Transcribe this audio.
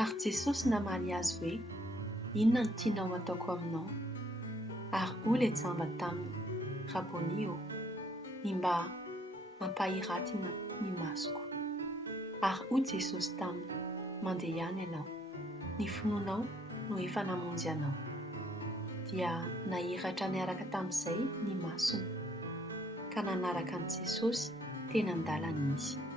Ary Jesosy namaly azy hoe, inona no tianao ataoko aminao? Ary ola ejamba taminy, Rabonio, ny mba hampahiratina ny masoko. Ary hoy Jesosy taminy, mandeha ihany ianao, ny fononao no efa namonjy anao. Dia nahiratra niaraka tamin'izay ny masony, ka nanaraka an'i Jesosy teny an-dalana izy.